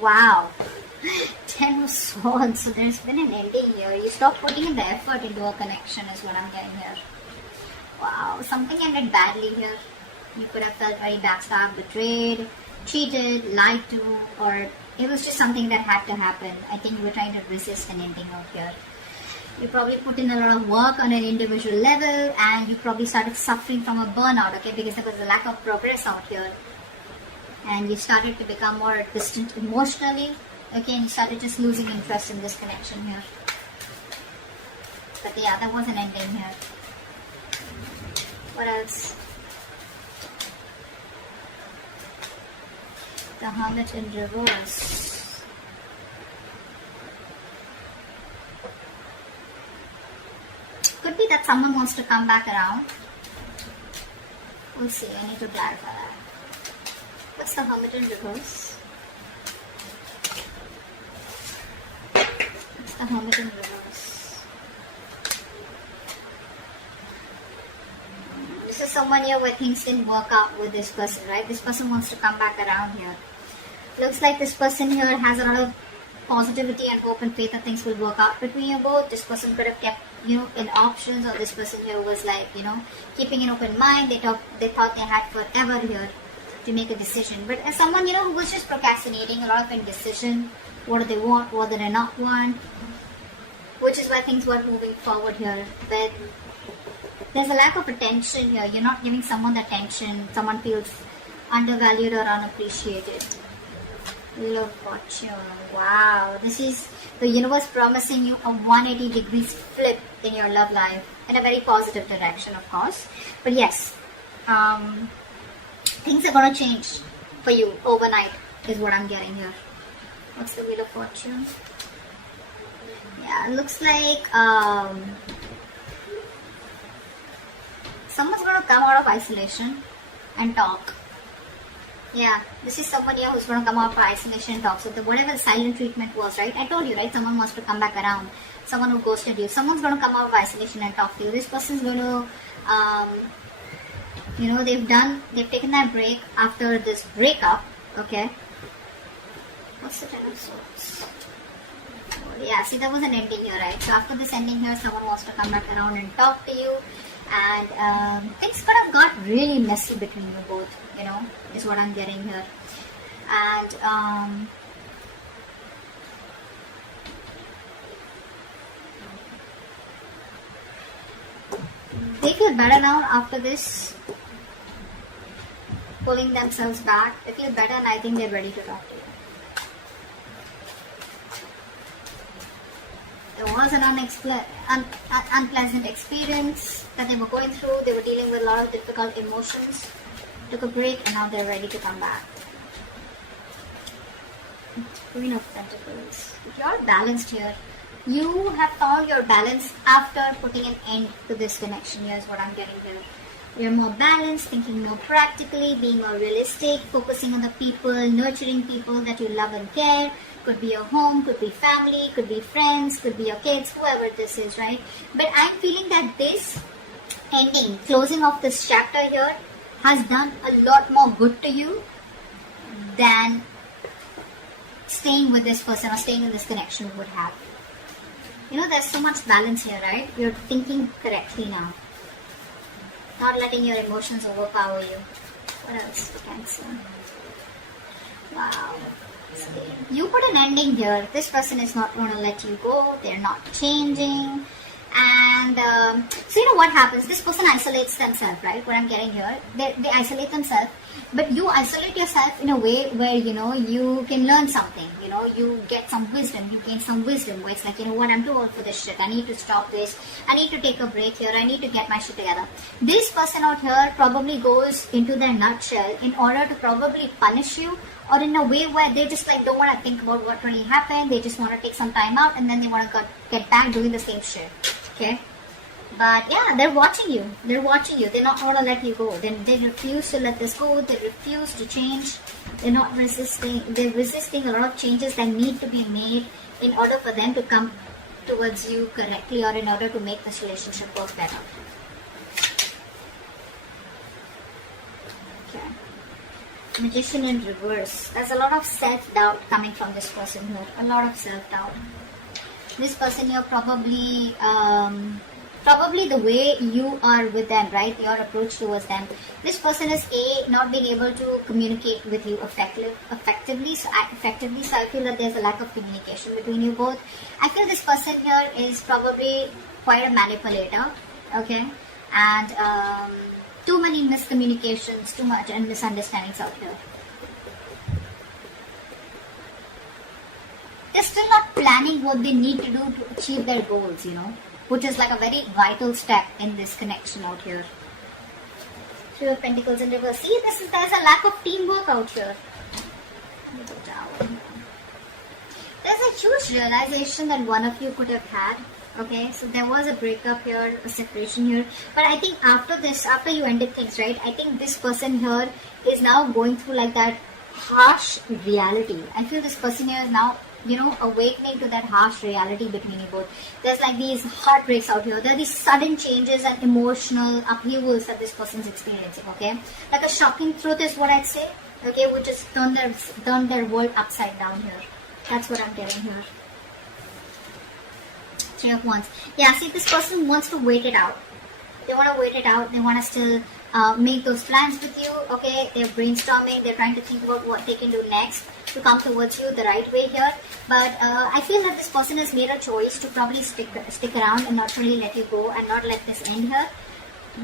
Wow. 10 of Swords. So there's been an ending here. You stop putting in the effort into a connection is what I'm getting here. Wow. Something ended badly here. You could have felt very backstabbed, betrayed, cheated, lied to, or it was just something that had to happen. I think you were trying to resist an ending out here. You probably put in a lot of work on an individual level and you probably started suffering from a burnout, okay, because there was a lack of progress out here. And you started to become more distant emotionally, okay, and you started just losing interest in this connection here. But yeah, there was an ending here. What else? The Hermit in reverse. Could be that someone wants to come back around. We'll see, I need to clarify that. What's the Hermit in reverse? What's the Hermit in reverse? This is someone here where things didn't work out with this person, right? This person wants to come back around here. Looks like this person here has a lot of positivity and hope and faith that things will work out between you both. This person could have kept, in options, or this person here was like, keeping an open mind. They thought they had forever here to make a decision. But as someone, who was just procrastinating, a lot of indecision. What do they want? What do they not want? Which is why things were moving forward here. But there's a lack of attention here. You're not giving someone the attention. Someone feels undervalued or unappreciated. Wheel of Fortune. Wow. This is the universe promising you a 180 degrees flip in your love life. In a very positive direction, of course. But yes, things are going to change for you overnight is what I'm getting here. What's the Wheel of Fortune? Yeah, it looks like someone's going to come out of isolation and talk. Yeah, this is someone here who's going to come out of isolation and talk. So whatever the silent treatment was, right? I told you, right? Someone wants to come back around. Someone who ghosted you. Someone's going to come out of isolation and talk to you. This person's going to, they've taken that break after this breakup. Okay. What's the Ten of Swords? Oh, yeah, see, there was an ending here, right? So after this ending here, someone wants to come back around and talk to you. And things could have got really messy between you both, is what I'm getting here. And they feel better now after this, pulling themselves back. They feel better and I think they're ready to talk to you. There was an unpleasant experience that they were going through. They were dealing with a lot of difficult emotions. Took a break and now they're ready to come back. Queen of Pentacles. You're balanced here. You have found your balance after putting an end to this connection. Here's what I'm getting here. You're more balanced, thinking more practically, being more realistic, focusing on the people, nurturing people that you love and care. Could be your home, could be family, could be friends, could be your kids, whoever this is, right? But I'm feeling that this ending, closing off this chapter here, has done a lot more good to you than staying with this person or staying in this connection would have. There's so much balance here, right? You're thinking correctly now. Not letting your emotions overpower you. What else? Cancer. Wow. You put an ending here. This person is not going to let you go. They're not changing. And so what happens? This person isolates themselves, right? What I'm getting here. They isolate themselves. But you isolate yourself in a way where, you can learn something. You get some wisdom. You gain some wisdom where it's like, what, I'm too old for this shit. I need to stop this. I need to take a break here. I need to get my shit together. This person out here probably goes into their nutshell in order to probably punish you, or in a way where they just don't want to think about what really happened. They just want to take some time out and then they want to get back doing the same shit. Okay? But yeah, they're watching you. They're watching you. They're not going to let you go. They refuse to let this go. They refuse to change. They're not resisting. They're resisting a lot of changes that need to be made in order for them to come towards you correctly, or in order to make this relationship work better. Okay. Magician in reverse. There's a lot of self-doubt coming from this person here. A lot of self-doubt. This person here probably the way you are with them, right? Your approach towards them. This person is not being able to communicate with you effectively. So I feel that there's a lack of communication between you both. I feel this person here is probably quite a manipulator, okay? And too many miscommunications, too much and misunderstandings out here. They're still not planning what they need to do to achieve their goals, you know, which is like a very vital step in this connection out here. Three of Pentacles in reverse. See, there's a lack of teamwork out here. There's a huge realization that one of you could have had. Okay, so there was a breakup here, a separation here. But I think after this, after you ended things, right, I think this person here is now going through like that harsh reality. I feel this person here is now, you know, awakening to that harsh reality between you both. There's like these heartbreaks out here. There are these sudden changes and emotional upheavals that this person's experiencing, okay? Like a shocking truth is what I'd say, okay, which has turned their world upside down here. That's what I'm getting here. Three of Wands. Yeah, see, this person wants to wait it out. They want to wait it out. They want to still make those plans with you, okay? They're brainstorming. They're trying to think about what they can do next to come towards you the right way here. But I feel that this person has made a choice to probably stick around and not really let you go and not let this end here.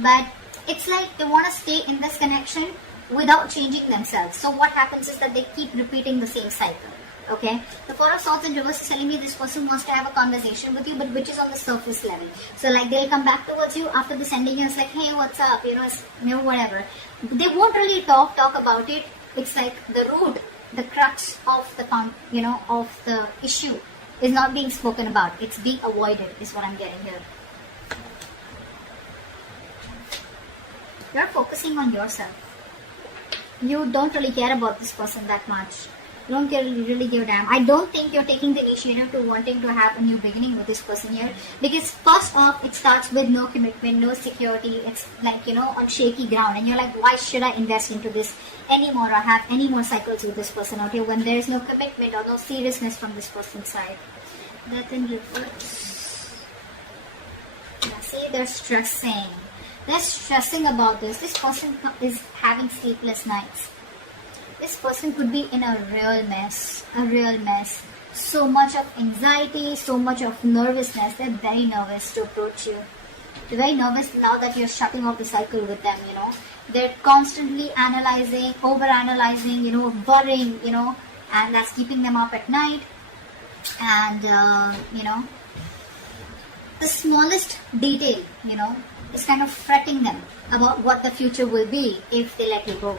But it's like they want to stay in this connection without changing themselves. So what happens is that they keep repeating the same cycle. Okay, the Four of Swords in reverse is telling me this person wants to have a conversation with you, but which is on the surface level. So like they'll come back towards you after the sending you. It's like, hey, what's up? You know, whatever. They won't really talk about it. It's like the root, the crux of the of the issue is not being spoken about. It's being avoided. Is what I'm getting here. You're focusing on yourself. You don't really care about this person that much. You don't really give a damn. I don't think you're taking the initiative to wanting to have a new beginning with this person here. Because first off, it starts with no commitment, no security. It's like, you know, on shaky ground. And you're like, why should I invest into this anymore or have any more cycles with this person out here when there is no commitment or no seriousness from this person's side? Death in reverse. Yeah, see, they're stressing. They're stressing about this. This person is having sleepless nights. This person could be in a real mess. So much of anxiety, so much of nervousness. They're very nervous to approach you. They're very nervous now that you're shutting off the cycle with them, you know. They're constantly analyzing, overanalyzing, you know, worrying, you know, and that's keeping them up at night. And, you know, the smallest detail, you know, is kind of fretting them about what the future will be if they let you go.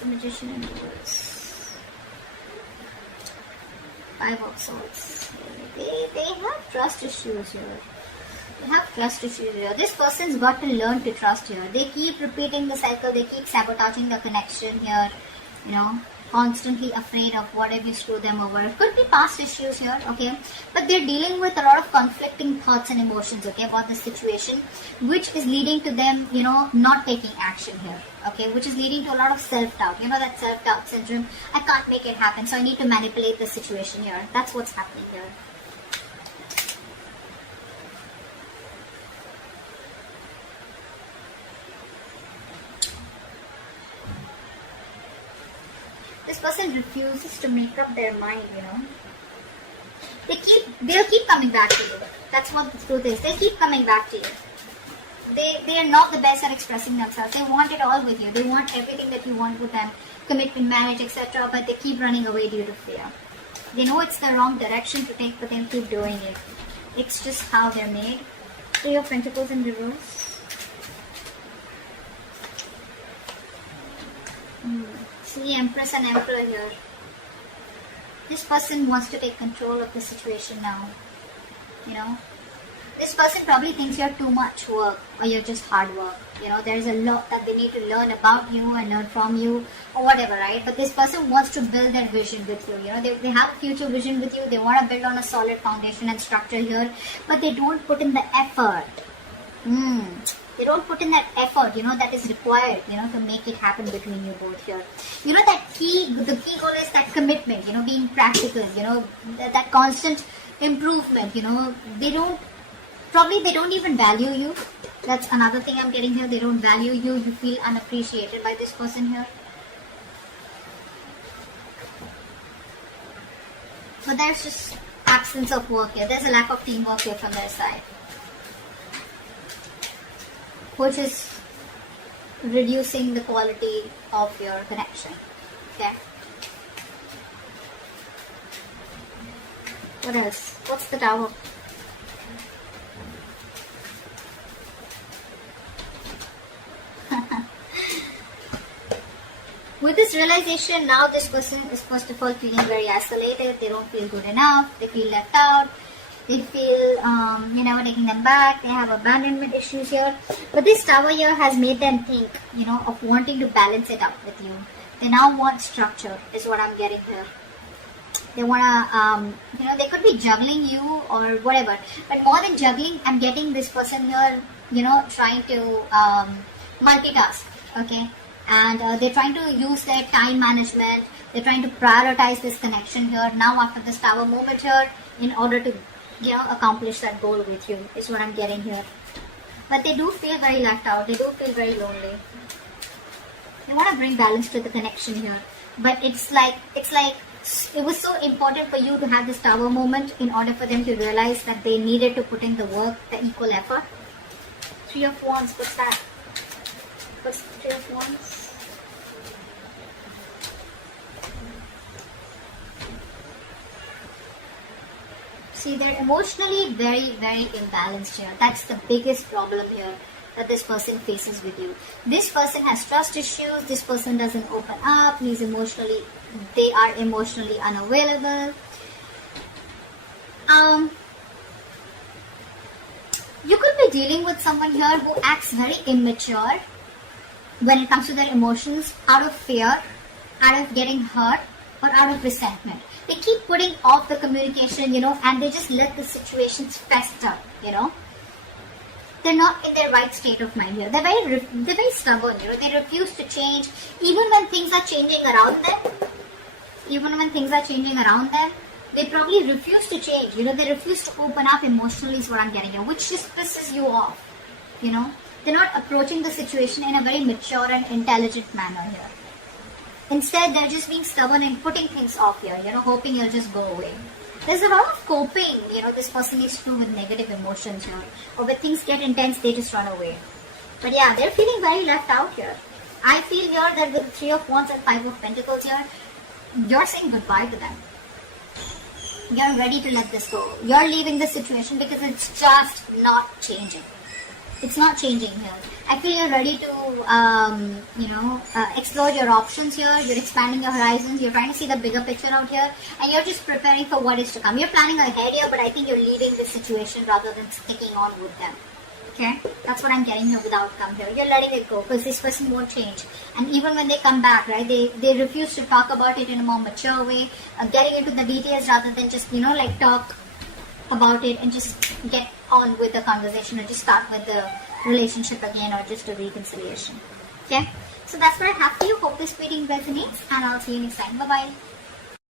The Magician in reverse. Five of Swords. They have trust issues here. They have trust issues here. This person's got to learn to trust here. They keep repeating the cycle. They keep sabotaging the connection here. You know, constantly afraid of what if you screw them over. It could be past issues here, okay? But they're dealing with a lot of conflicting thoughts and emotions, okay, about this situation, which is leading to them, you know, not taking action here, okay? Which is leading to a lot of self-doubt. You know, that self-doubt syndrome. I can't make it happen, so I need to manipulate the situation here. That's what's happening here. This person refuses to make up their mind, you know. They'll keep coming back to you. That's what the truth is. They keep coming back to you. They are not the best at expressing themselves. They want it all with you. They want everything that you want with them. Commitment, marriage, etc. But they keep running away due to fear. They know it's the wrong direction to take, but they'll keep doing it. It's just how they're made. Three of Pentacles in reverse. See, Empress and Emperor here. This person wants to take control of the situation now. You know, this person probably thinks you're too much work or you're just hard work. You know, there's a lot that they need to learn about you and learn from you or whatever, right? But this person wants to build their vision with you. You know, they have a future vision with you. They want to build on a solid foundation and structure here, but they don't put in the effort. They don't put in that effort, that is required, to make it happen between you both here. The key goal is that commitment, being practical, that constant improvement, they don't even value you. That's another thing I'm getting here. They don't value you. You feel unappreciated by this person here. But there's just absence of work here. There's a lack of teamwork here from their side, which is reducing the quality of your connection. Okay. What else? What's the Tower? With this realization, now this person is first of all feeling very isolated. They don't feel good enough. They feel left out. They feel you're never taking them back. They have abandonment issues here. But this Tower here has made them think, of wanting to balance it up with you. They now want structure, is what I'm getting here. They want to, they could be juggling you or whatever. But more than juggling, I'm getting this person here, trying to multitask, okay? And they're trying to use their time management. They're trying to prioritize this connection here now after this Tower moment here in order to, accomplish that goal with you, is what I'm getting here. But they do feel very left out. They do feel very lonely. They want to bring balance to the connection here. But it's like it was so important for you to have this Tower moment in order for them to realize that they needed to put in the work, the equal effort. 3 of Wands, what's that? What's the 3 of Wands? See, they're emotionally very, very imbalanced here. That's the biggest problem here that this person faces with you. This person has trust issues. This person doesn't open up. They are emotionally unavailable. You could be dealing with someone here who acts very immature when it comes to their emotions, out of fear, out of getting hurt, or out of resentment. They keep putting off the communication, and they just let the situations fester, They're not in their right state of mind here. They're very stubborn, They refuse to change, even when things are changing around them. They probably refuse to change, They refuse to open up emotionally, is what I'm getting here, which just pisses you off, They're not approaching the situation in a very mature and intelligent manner here. Instead, they're just being stubborn and putting things off here, hoping it'll just go away. There's a lot of coping, this person needs to do with negative emotions here. Or when things get intense, they just run away. But yeah, they're feeling very left out here. I feel here that with 3 of Wands and 5 of Pentacles here, you're saying goodbye to them. You're ready to let this go. You're leaving the situation because it's just not changing. It's not changing here. I feel you're ready to, explore your options here. You're expanding your horizons. You're trying to see the bigger picture out here. And you're just preparing for what is to come. You're planning ahead here, but I think you're leaving this situation rather than sticking on with them. Okay? That's what I'm getting here with outcome here. You're letting it go because this person won't change. And even when they come back, right, they refuse to talk about it in a more mature way. Getting into the details rather than just, talk about it and just get on with the conversation or just start with the relationship again or just a reconciliation. Okay, so that's what I have for you. Hope this reading resonates and I'll see you next time. Bye bye.